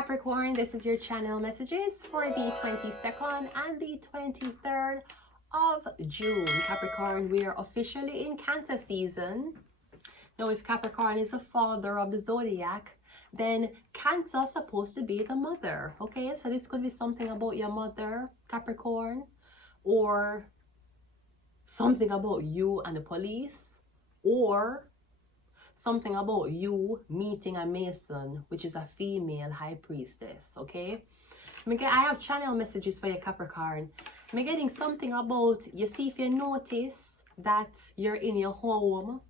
Capricorn, this is your channel messages for the 22nd and the 23rd of June. Capricorn, we are officially in Cancer season. Now, if Capricorn is the father of the zodiac, then Cancer is supposed to be the mother. Okay, so this could be something about your mother, Capricorn, or something about you and the police, or something about you meeting a Mason, which is a female high priestess. Okay, I have channel messages for you, Capricorn. I'm getting something about, you see, if you notice that you're in your home,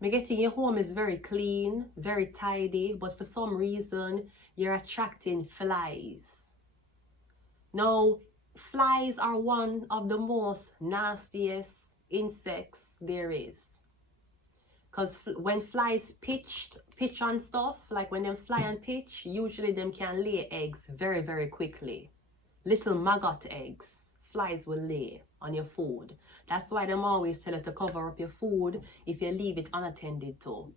I'm getting your home is very clean, very tidy, but for some reason you're attracting flies. Now, flies are one of the most nastiest insects there is. Because when flies pitch on stuff, like when them fly and pitch, usually them can lay eggs very, very quickly. Little maggot eggs, flies will lay on your food. That's why them always tell you to cover up your food if you leave it unattended to.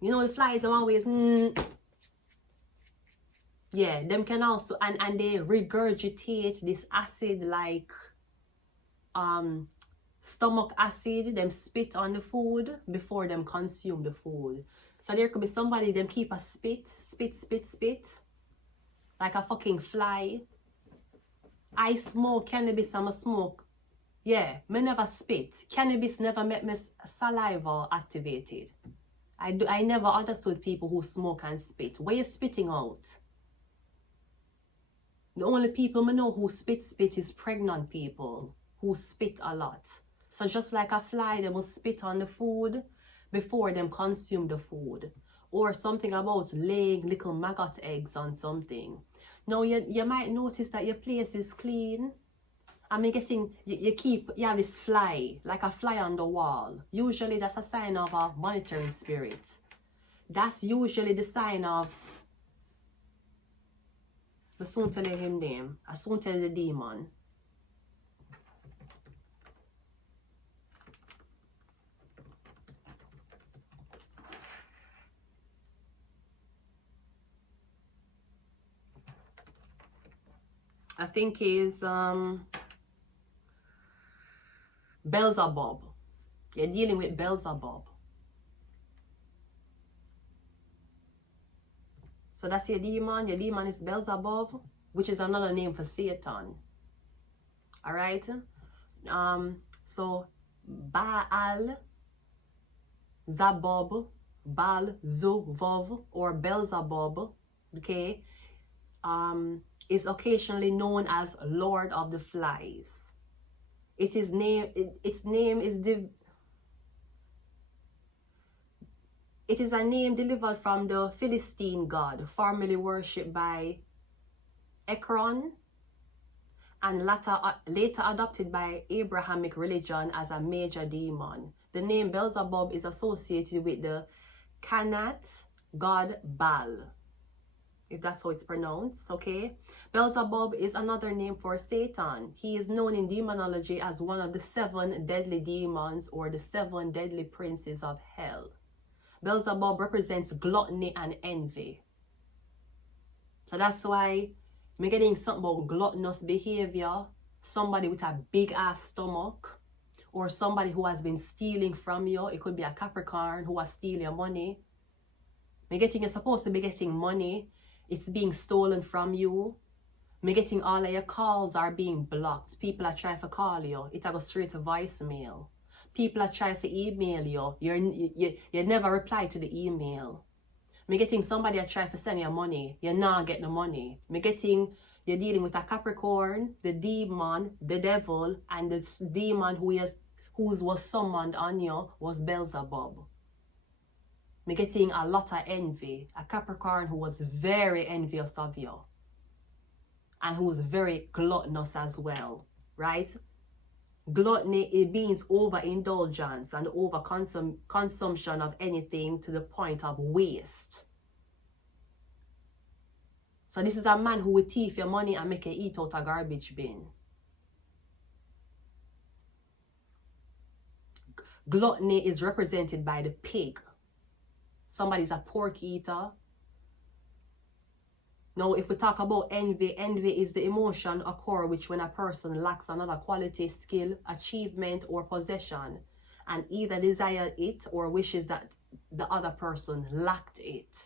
You know, the flies are always, yeah, them can also, and they regurgitate this acid like, stomach acid, them spit on the food before them consume the food. So there could be somebody, them keep a spit, like a fucking fly. I smoke cannabis, I'm a smoke. Yeah, me never spit. Cannabis never make me saliva activated. I never understood people who smoke and spit. Where you spitting out? The only people me know who spit is pregnant people who spit a lot. So just like a fly, they will spit on the food before them consume the food. Or something about laying little maggot eggs on something. Now, you might notice that your place is clean. I'm guessing you have this fly, like a fly on the wall. Usually that's a sign of a monitoring spirit. That's usually the sign of, I soon tell you him name. I soon tell you the demon. I think is Beelzebub. You're dealing with Beelzebub. So that's your demon. Your demon is Beelzebub, which is another name for Satan. Alright? So Baal, Zabub, Baal, Zuvov, or Beelzebub, okay, is occasionally known as Lord of the Flies. Its name is it is a name delivered from the Philistine god, formerly worshipped by Ekron, and later adopted by Abrahamic religion as a major demon. The name Beelzebub is associated with the Canaanite god Baal, if that's how it's pronounced, okay? Beelzebub is another name for Satan. He is known in demonology as one of the 7 deadly demons, or the 7 deadly princes of hell. Beelzebub represents gluttony and envy. So that's why I'm getting something about gluttonous behavior, somebody with a big ass stomach, or somebody who has been stealing from you. It could be a Capricorn who has stealing your money. You're supposed to be getting money. It's being stolen from you. Getting all of your calls are being blocked. People are trying to call you. It goes straight to voicemail. People are trying to email you. You never reply to the email. Getting somebody that try to send you money. You not get the money. You're dealing with a Capricorn, the demon, the devil, and the demon who was summoned on you was Beelzebub. Getting a lot of envy. A Capricorn who was very envious of you. And who was very gluttonous as well. Right? Gluttony, it means overindulgence and over consumption of anything to the point of waste. So this is a man who will thief your money and make you eat out a garbage bin. Gluttony is represented by the pig. Somebody's a pork eater. Now, if we talk about envy, envy is the emotion occur which when a person lacks another quality, skill, achievement, or possession, and either desire it or wishes that the other person lacked it.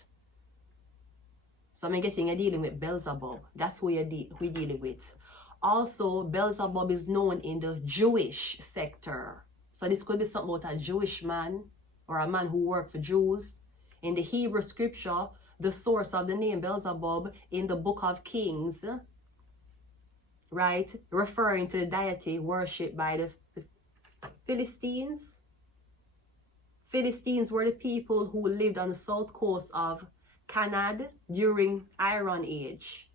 So I'm getting you're dealing with Beelzebub. That's who we're dealing with. Also, Beelzebub is known in the Jewish sector. So this could be something about a Jewish man or a man who worked for Jews. In the Hebrew scripture, the source of the name Beelzebub in the book of Kings, right, referring to the deity worshipped by the Philistines. Philistines were the people who lived on the south coast of Canaan during Iron Age,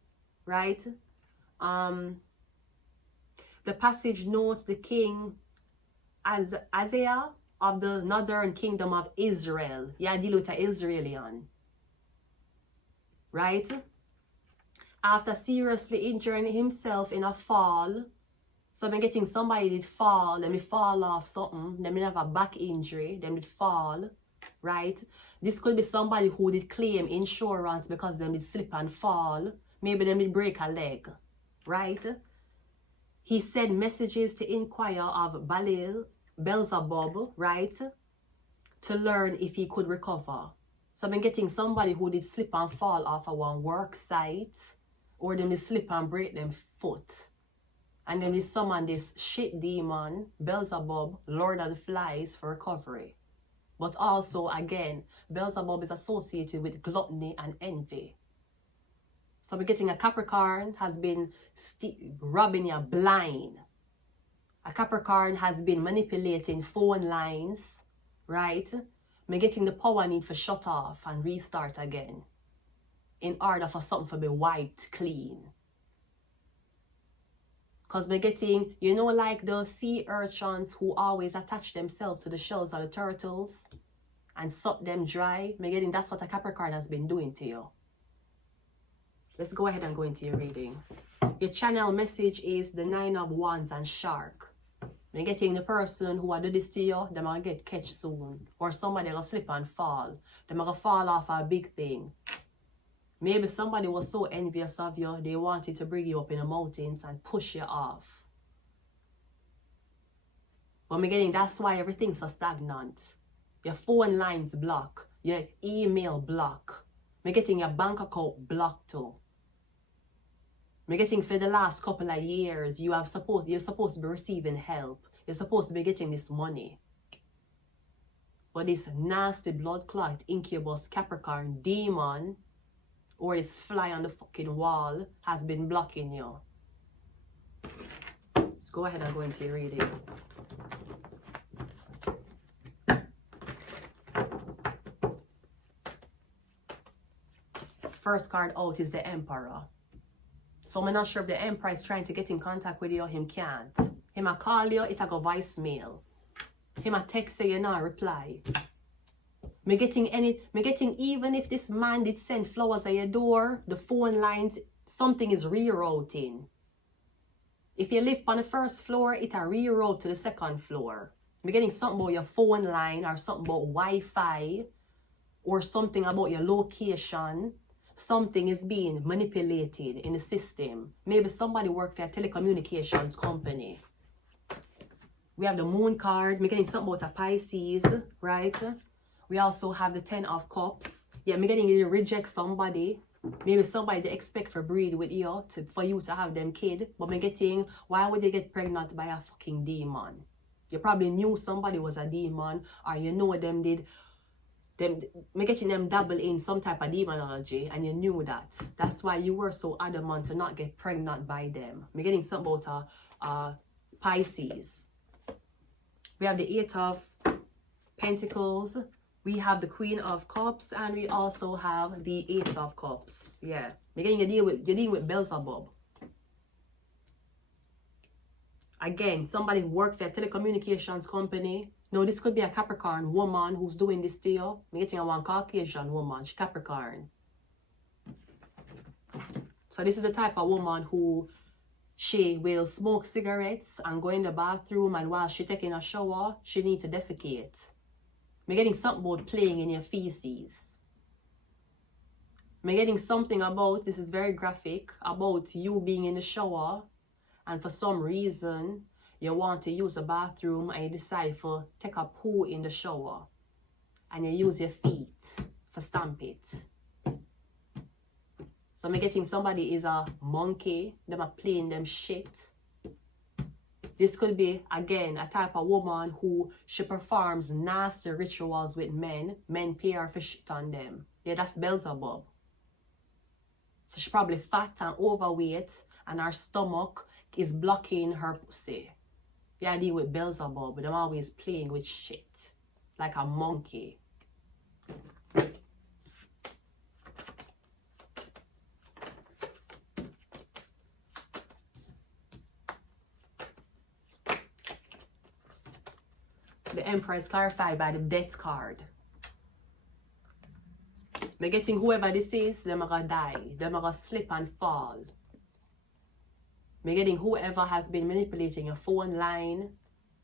right? The passage notes the king Isaiah of the northern kingdom of Israel. Yeah, deal with an Israelian. Right? After seriously injuring himself in a fall, so I'm getting somebody did fall, let me fall off something, let me have a back injury, then did fall, right? This could be somebody who did claim insurance because they did slip and fall, maybe they did break a leg, right? He sent messages to inquire of Beelzebub, right, to learn if he could recover. So I've been getting somebody who did slip and fall off of one work site, or them did slip and break them foot. And then they summon this shit demon, Beelzebub, Lord of the Flies, for recovery. But also, again, Beelzebub is associated with gluttony and envy. So we're getting a Capricorn has been robbing you blind. A Capricorn has been manipulating phone lines, right? We're getting the power need for shut off and restart again in order for something to be wiped clean. Because we're getting, you know, like the sea urchins who always attach themselves to the shells of the turtles and suck them dry. We're getting that's what a Capricorn has been doing to you. Let's go ahead and go into your reading. Your channel message is the 9 of Wands and Shark. We're getting the person who will do this to you, they're going to get catch soon. Or somebody will slip and fall. They're going to fall off a big thing. Maybe somebody was so envious of you, they wanted to bring you up in the mountains and push you off. But we're getting that's why everything's so stagnant. Your phone lines block. Your email block. We're getting your bank account blocked too. We're getting for the last couple of years, you're supposed to be receiving help. You're supposed to be getting this money. But this nasty blood clot incubus Capricorn demon, or this fly on the fucking wall, has been blocking you. Let's go ahead and go into your reading. First card out is the Emperor. So I'm not sure if the Emperor is trying to get in contact with you, him can't. Him a call you, it a go voicemail. Him a text say you not reply. Me getting even if this man did send flowers at your door, the phone lines, something is rerouting. If you live on the first floor, it a reroute to the second floor. Me getting something about your phone line or something about Wi-Fi or something about your location. Something is being manipulated in the system. Maybe somebody worked for a telecommunications company. We have the Moon card. We're getting something about a Pisces, right? We also have the 10 of Cups. Yeah, we're getting you to reject somebody. Maybe somebody they expect for breed with you for you to have them kid. But we're getting, why would they get pregnant by a fucking demon? You probably knew somebody was a demon, or you know them did. We're getting them dabble in some type of demonology, and you knew that. That's why you were so adamant to not get pregnant by them. We're getting something about Pisces. We have the 8 of Pentacles. We have the Queen of Cups, and we also have the Ace of Cups. Yeah, we're getting you're dealing with Beelzebub. Again, somebody who worked for a telecommunications company. No, this could be a Capricorn woman who's doing this to you. I'm getting a one Caucasian woman, she's Capricorn. So this is the type of woman who she will smoke cigarettes and go in the bathroom, and while she's taking a shower, she needs to defecate. I'm getting something about playing in your feces. I'm getting something about, this is very graphic, about you being in the shower and for some reason you want to use a bathroom and you decide to take a poo in the shower and you use your feet for stamp it. So I'm getting somebody is a monkey, them are playing them shit. This could be, again, a type of woman who she performs nasty rituals with men. Men pay her for shit on them. Yeah, that's Beelzebub. So she's probably fat and overweight and her stomach is blocking her pussy. Yeah, I deal with Beelzebub, but I'm always playing with shit. Like a monkey. The Emperor is clarified by the Death card. They're getting whoever this is, they're gonna die. They're gonna slip and fall. They're getting whoever has been manipulating your phone line,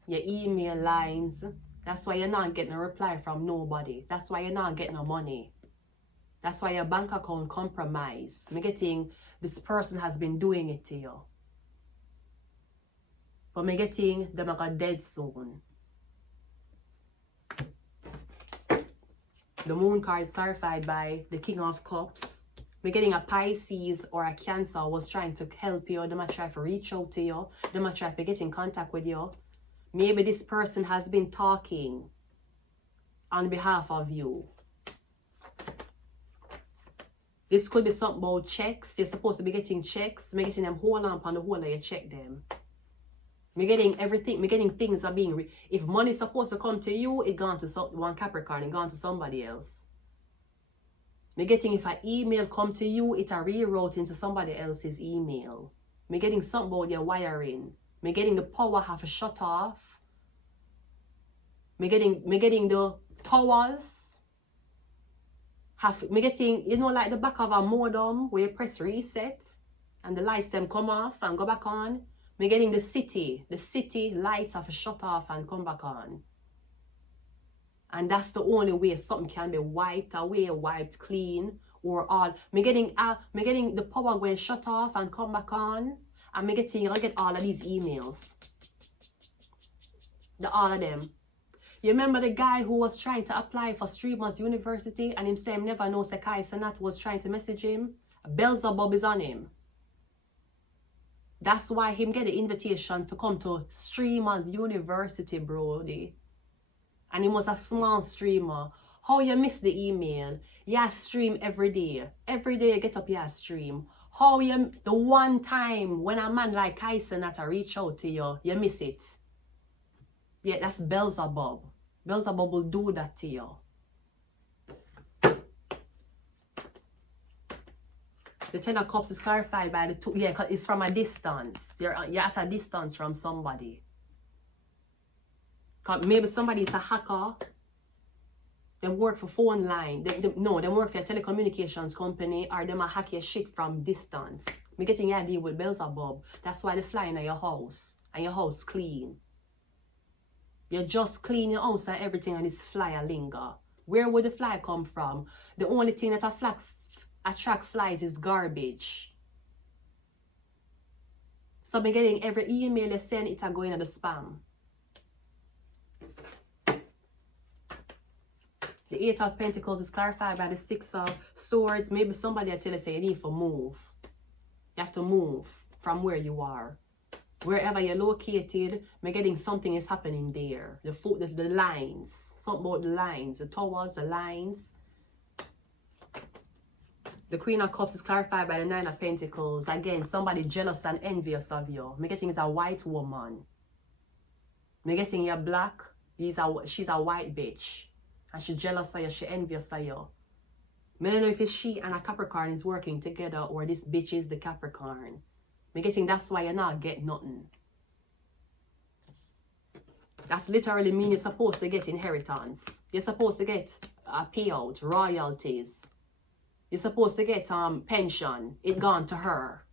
your email lines. That's why you're not getting a reply from nobody. That's why you're not getting no money. That's why your bank account compromised. I'm getting this person has been doing it to you. But I'm getting them are dead soon. The Moon card is clarified by the King of Cups. We're getting a Pisces or a Cancer was trying to help you. They might try to reach out to you. They might try to get in contact with you. Maybe this person has been talking on behalf of you. This could be something about checks. You're supposed to be getting checks. We're getting them hold on the whole that you check them. We're getting everything. We're getting things are being... If money is supposed to come to you, it gone to one Capricorn. It gone to somebody else. We're getting if an email come to you, it are reroute into somebody else's email. We're getting something about your wiring. We're getting the power have to shut off. We're getting the towers. We're getting, you know, like the back of a modem where you press reset and the lights them come off and go back on. We're getting the city lights have to shut off and come back on. And that's the only way something can be wiped away, wiped clean, or all. Me getting the power going shut off and come back on. And I get all of these emails. All of them. You remember the guy who was trying to apply for Streamers University and him saying never knows Sekai Sanat was trying to message him? Beelzebub is on him. That's why him get the invitation to come to Streamers University, brody. And he was a small streamer. How you miss the email? Yeah, stream every day. Every day you get up, yeah, stream. How you, the one time when a man like Kyson that I reach out to you, you miss it. Yeah, that's Beelzebub. Beelzebub will do that to you. The Ten of Cups is clarified by the two. Yeah, because it's from a distance. You're at a distance from somebody. Maybe somebody is a hacker. They work for phone line. They work for a telecommunications company, or they might hack your shit from distance. I'm getting your deal with Beelzebub. That's why they fly in your house. And your house clean. You just clean your house and everything and this fly linger. Where would the fly come from? The only thing that attract flies is garbage. So I'm getting every email you send, it are going to the spam. The Eight of Pentacles is clarified by the Six of Swords. Maybe somebody will tell you say you need to move. You have to move from where you are. Wherever you're located, I'm getting something is happening there. The lines. Something about the lines. The towers, the lines. The Queen of Cups is clarified by the Nine of Pentacles. Again, somebody jealous and envious of you. I'm getting is a white woman. I'm getting you're black. She's a white bitch. And she's jealous of you, she envious of you. I don't know if it's she and a Capricorn is working together or this bitch is the Capricorn. I'm getting that's why you're not getting nothing. That's literally mean you're supposed to get inheritance. You're supposed to get a payout, royalties. You're supposed to get pension. It gone to her.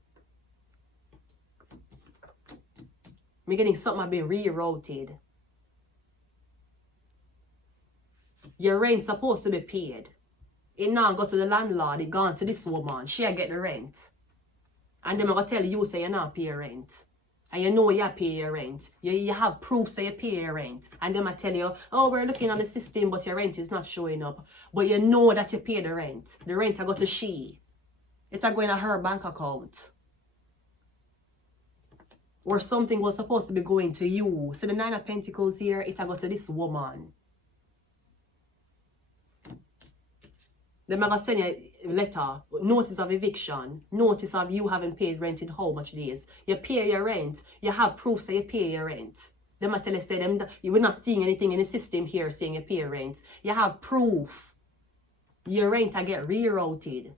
I'm getting something being rerouted. Your rent supposed to be paid. It now go to the landlord, it gone to this woman. She get the rent. And them gonna tell you say you not pay rent. And you know you pay your rent. You have proof say you pay your rent. And them I tell you, oh, we're looking on the system, but your rent is not showing up. But you know that you pay the rent. The rent I go to she. It's a going to her bank account. Or something was supposed to be going to you. So the 9 of Pentacles here, it a go to this woman. Then I'm going to send you a letter, notice of eviction, notice of you having paid rent in how much days. You pay your rent, you have proof that you pay your rent. Then I tell you, say them, you were not seeing anything in the system here saying you pay rent. You have proof. Your rent I get rerouted.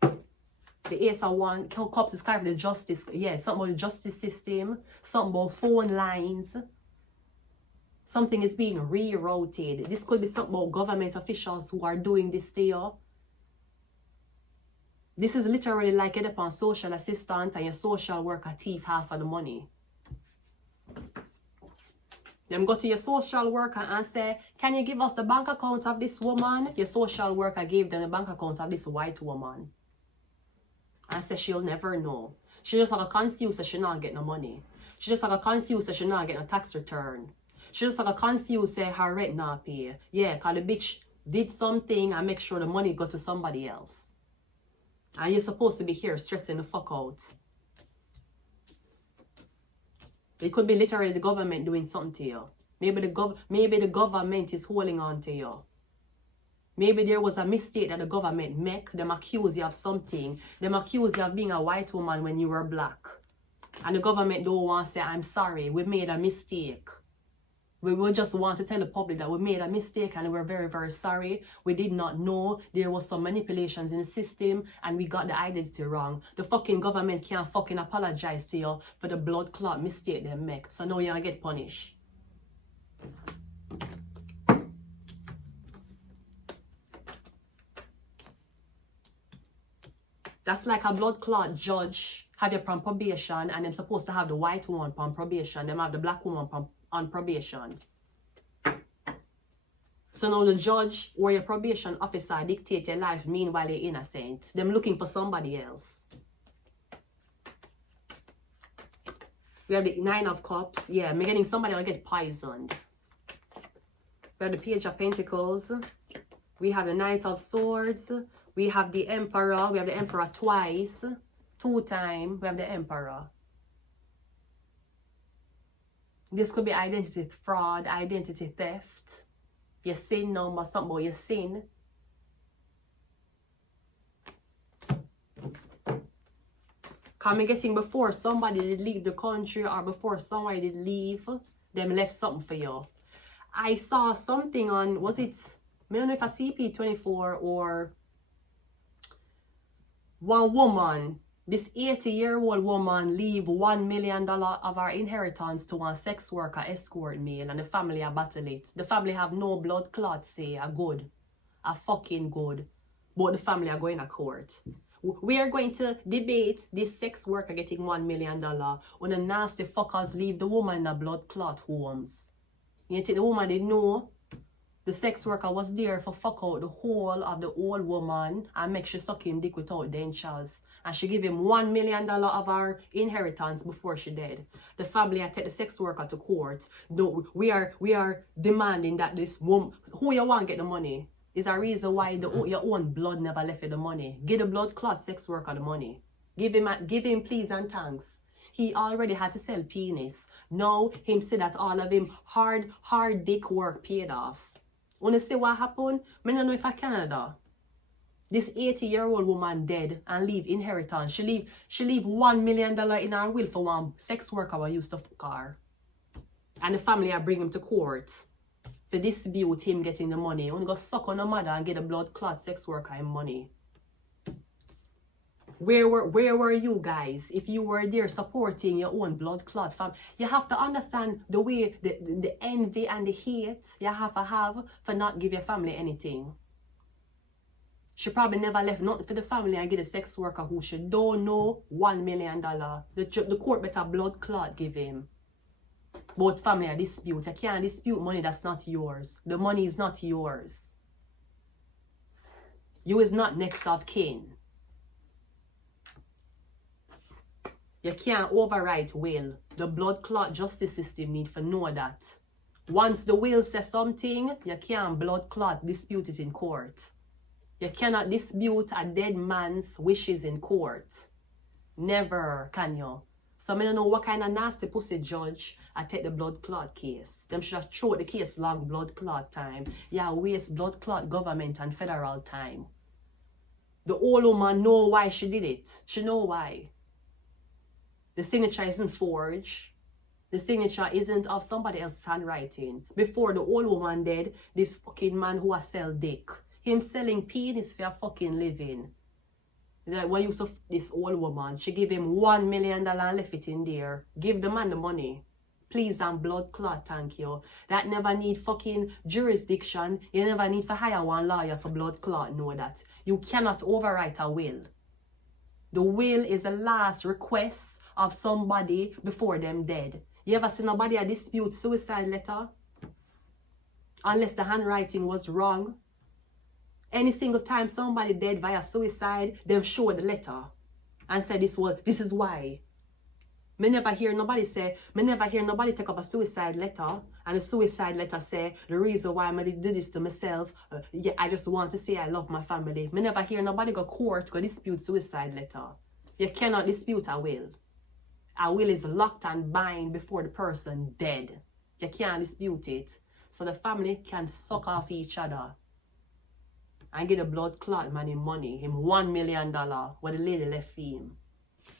The Ace of Wands, Cups is kind of the justice, yeah, something about the justice system, something about phone lines. Something is being rerouted. This could be something about government officials who are doing this to you. This is literally like it upon social assistant and your social worker thief half of the money. Them go to your social worker and say, can you give us the bank account of this woman? Your social worker gave them the bank account of this white woman. And say she'll never know. She just have a confused that she not get no money. She just have a confused that she not get no tax return. She just have a confused say her rent not pay. Yeah, cause the bitch did something and make sure the money go to somebody else. And you're supposed to be here stressing the fuck out. It could be literally the government doing something to you. Maybe the government is holding on to you. Maybe there was a mistake that the government make. Them accuse you of something. Them accuse you of being a white woman when you were black. And the government don't want to say, I'm sorry, we made a mistake. We will just want to tell the public that we made a mistake and we're very, very sorry. We did not know there was some manipulations in the system and we got the identity wrong. The fucking government can't fucking apologize to you for the blood clot mistake they make. So now you're gonna get punished. That's like a blood clot judge have you on probation and them supposed to have the white woman on probation. Them have the black woman on probation. So now the judge or your probation officer dictate your life meanwhile you're innocent. Them looking for somebody else. We have the 9 of Cups. Yeah, I'm getting somebody will get poisoned. We have the Page of Pentacles. We have the Knight of Swords. We have the Emperor. We have the Emperor twice. 2 times. We have the Emperor. This could be identity fraud, identity theft. Your sin number, something about your sin. Come getting before somebody did leave the country or before somebody did leave, them left something for you. I saw something on, was it, I don't know if a CP24 or one woman, this 80-year-old woman leave $1 million of her inheritance to one sex worker escort male and the family are battle it. The family have no blood clots say a good, a fucking good, but the family are going to court. We are going to debate this sex worker getting $1 million when the nasty fuckers leave the woman in a blood clot homes. You think the woman didn't know the sex worker was there for fuck out the whole of the old woman and make she suck him dick without dentures. And she give him $1 million of her inheritance before she died. The family had take the sex worker to court. No, we are demanding that this woman, who you want get the money, is a reason why your own blood never left you the money. Give the blood clot sex worker the money. Give him please and thanks. He already had to sell penis. Now him say that all of him hard dick work paid off. Wanna see what happened? I don't know if I Canada. This 80-year-old woman dead and leave inheritance. She leave $1 million in her will for one sex worker who used to fuck her. And the family are bring him to court for dispute him getting the money. Only go suck on the mother and get a blood clot sex worker in money. Where were you guys if you were there supporting your own blood clot fam? You have to understand the way the envy and the hate you have to have for not give your family anything. She probably never left nothing for the family and get a sex worker who she don't know $1 million. The court better blood clot give him. Both family are dispute. You can't dispute money that's not yours. The money is not yours. You is not next of kin. You can't overwrite will. The blood clot justice system need to know that. Once the will says something, you can't blood clot dispute it in court. You cannot dispute a dead man's wishes in court. Never can you. So I don't know what kind of nasty pussy judge I take the blood clot case. Them should have thrown the case long blood clot time. Yeah, waste blood clot government and federal time. The old woman know why she did it. She know why. The signature isn't forged. The signature isn't of somebody else's handwriting. Before the old woman dead, this fucking man who has sell dick. Him selling penis for a fucking living. That when you saw this old woman, she gave him $1 million and left it in there. Give the man the money. Please and blood clot, thank you. That never need fucking jurisdiction. You never need to hire one lawyer for blood clot. Know that. You cannot overwrite a will. The will is the last request of somebody before them dead. You ever see nobody a dispute suicide letter? Unless the handwriting was wrong. Any single time somebody dead via suicide, them show the letter and say this is why. Me never hear nobody take up a suicide letter and the suicide letter say the reason why I did this to myself, yeah, I just want to say I love my family. Me never hear nobody go court go dispute suicide letter. You cannot dispute a will. A will is locked and bind before the person dead. You can't dispute it. So the family can suck off each other and get a blood clot man him money, him $1 million, what the lady left him.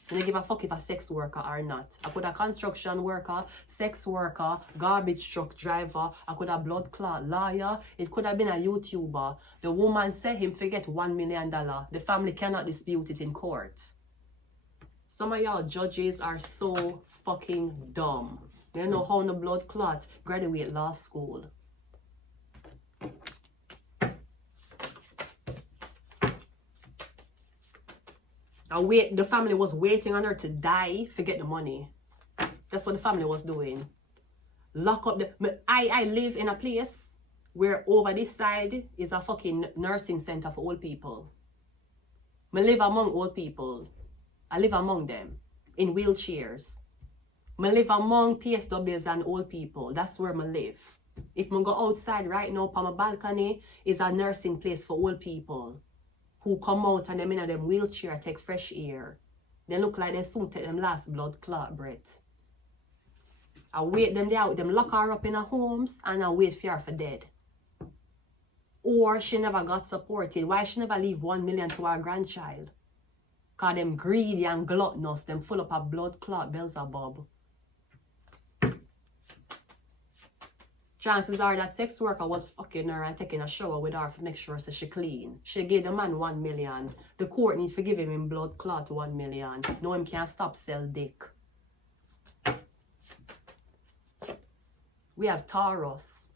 And they give a fuck if a sex worker or not. I put a construction worker, sex worker, garbage truck driver, I could have blood clot lawyer, it could have been a YouTuber. The woman said him forget $1 million. The family cannot dispute it in court. Some of y'all judges are so fucking dumb. They know how the blood clot graduate law school. The family was waiting on her to die to get the money. That's what the family was doing. Lock up the... I live in a place where over this side is a fucking nursing center for old people. I live among old people. I live among them in wheelchairs. I live among PSWs and old people. That's where I live. If I go outside right now, on my balcony is a nursing place for old people who come out and them in them wheelchair take fresh air. They look like they soon take them last blood clot breath. I wait them there, them lock her up in her homes and I wait for her for dead. Or she never got supported. Why she never leave 1 million to her grandchild? Cause them greedy and gluttonous, them full up of blood clot Beelzebub. Chances are that sex worker was fucking her and taking a shower with her to make sure so she clean. She gave the man 1 million. The court need to give him in blood clot 1 million. No, him can't stop sell dick. We have Taurus.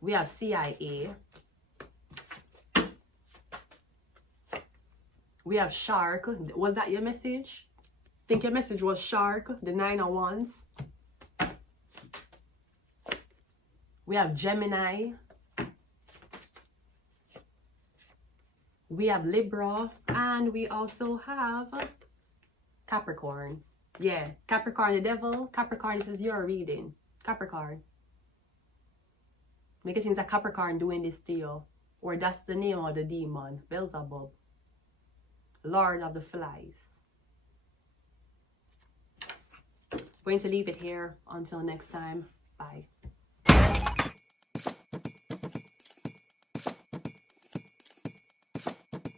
We have CIA. We have Shark. Was that your message? Think your message was Shark, the 9 of Wands. We have Gemini. We have Libra. And we also have Capricorn. Yeah, Capricorn the devil. Capricorn, this is your reading. Capricorn. Make it seem like Capricorn doing this to you. Or that's the name of the demon. Beelzebub. Lord of the Flies. Going to leave it here until next time. Bye.